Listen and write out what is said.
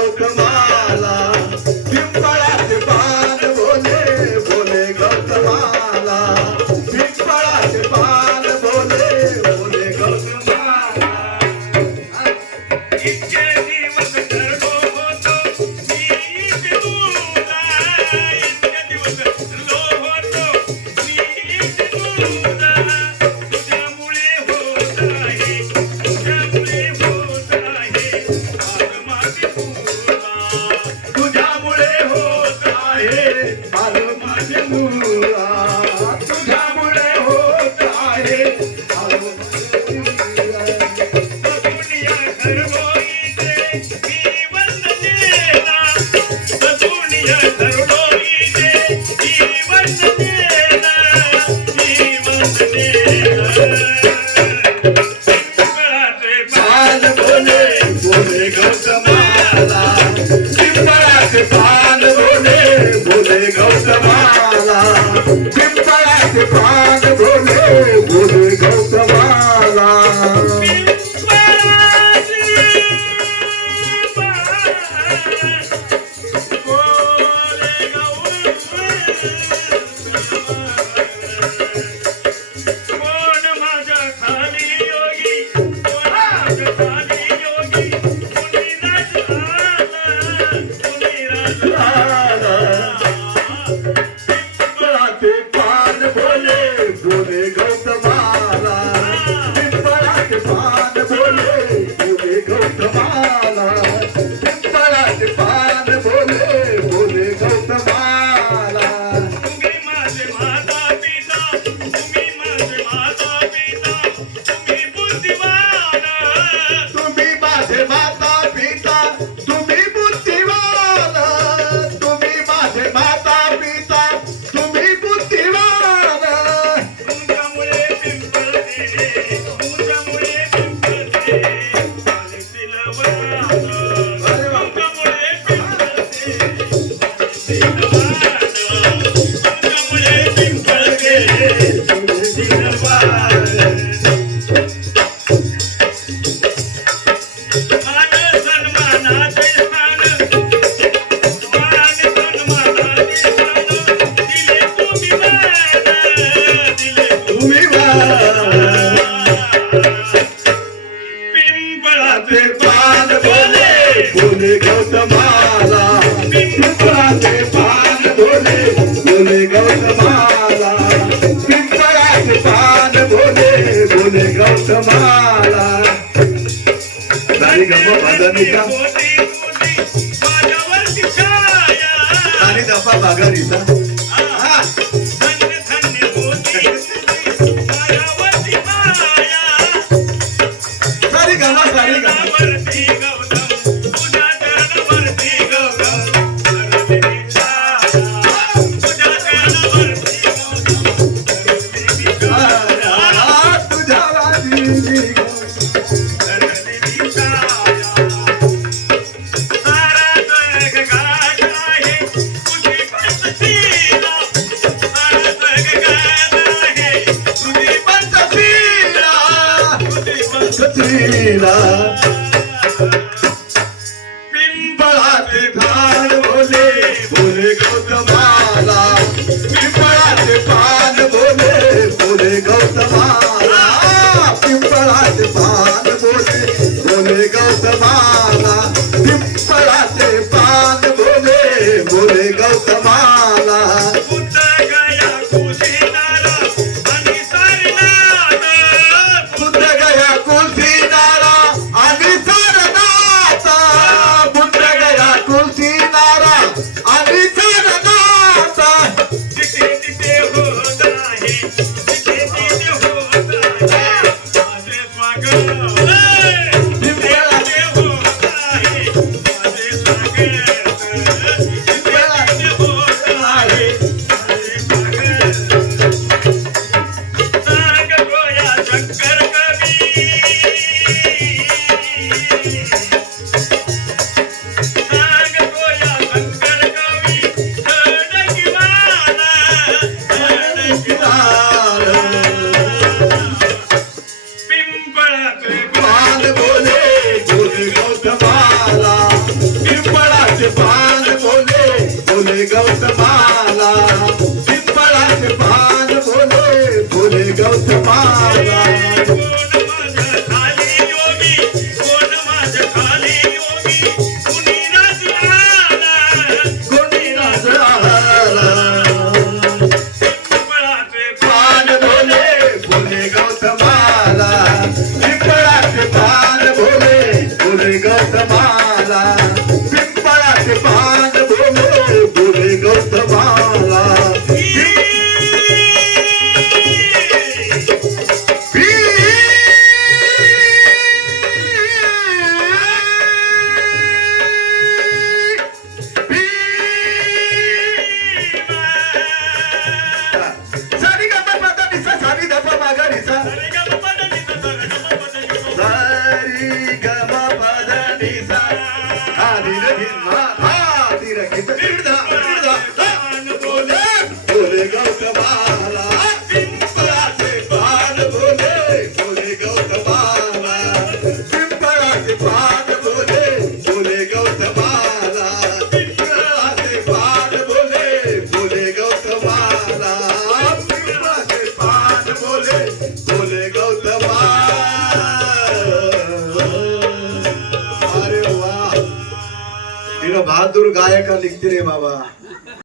गौतमाला पिंपळाचे पान बोले बोले गौतमाला पिंपळाचे पान बोले बोले गौतमाला इतके दिवस धरलो होतो मी तुला इतके दिवस धरलो होतो मी तुला तुझ्यामुळे होत आहे तुझ्यामुळे होत आहे आज माझी तुला तुझ्यामुळे होत आहे आज माझे मुला तुझ्यामुळे होत आहे आज माझे मुला दुनिया घरडोईचे मी वंदनेला दुनिया घरडोईचे मी वंदनेला पिंपळाचे पान बोले बोले गौतमाला पिंपळाचे पान बोले बोले गौतमाला पिंपळाचे पान बोले बोले गौतमाला कोण माझ्या खाली योगी कोणाच्या खाली योगी कुणी राज आला पिंपळाचे पान बोले बोले गौतमाला पिंपळाचे पान बोले बोले गौतमाला पिंपळाचे पान बोले बोले गौतमाला तुम्ही माझे माता पिता तुम्ही माझे माता पिता तुम्ही बुद्धिमान तुम्ही माझे माता पिता तुम्ही बुद्धिवान तुम्ही माझे माता पिता तुम्ही बुद्धिवान तुमच्यामुळे पिंपळते तुमच्यामुळे पिंपळते चालतील वाद तुमच्यामुळे पिंपळते तुमच्यामुळे पिंपळते चालतील वाद मान सन्मानाचे स्थान मान सन्मानाचे स्थान दिले तुम्ही मला दिले तुम्ही पिंपळाचे पान बोले बोले गौतमाला पिंपळाचे पान बोले बोले गौतमाला पिंपळाचे पान बोले बोले गौतमाला झाली गप्प बाजारीचा मोठी मोठी माझ्यावरची छाया आणि दफा बागारीचा धन्य धन्य मोठी माझ्यावरची माया सारी गाणं सारी गाणं चरणावरती गौतम तुझ्या चरणावरती गौतम धरलेली छाया तुझ्या चरणावरती गौतम धरलेली छाया तुझ्या वाजी धरलेली छाया सारा जग गाठ आहे तुझी पंचशीला सारा जग गाठ आहे तुझी पंचशीला तुझी कचरीला पिंपळाचे पान बोले बोले गौतमाला पिंपळाचे पान बोले बोले गौतमाला पिंपळाचे पान बोले बोले गौतमाला पिंपळाचे पान बोले बोले गौतमाला बुद्ध गया कुशीनारा आणि सारनाथ बुद्ध गया कुलसीनारा आणि सारनाथ बुद्ध गया कुलसीनारा आणि सारनाथ जिथे जिथे होत आहे तिथे तिथे होत आहे माझे स्वागत जिथे जिथे होत बोले गौतमाला पिंपळाचे पान बोले बोले गौतमाला कोण माझ्या खाली योगी कोण माझ्या खाली योगी कुणी राजवाला कोणी राजवाला पिंपळाचे पान बोले बोले गौतमाला पिंपळाचे पान बोले बोले गौतमाला पिंपळाचे पान बोले बोले गौतमाला सारी गप्पा पाता दिसा सारी धप्पा मागा दिसा सारी गमा पद निसा आदिर धिम्मा आदिर कित निर्धा बोले बोले गौतमाला पिंपळाचे पान बोले बोले गौतमाला पिंपळाचे पान बोले बोले गौतमाला पिंपळाचे पान बोले बोले गौतमाला पिंपळाचे पान बोले बोले गौतमाला अरे वाह मेरा बहादुर गायक लिखते रे बाबा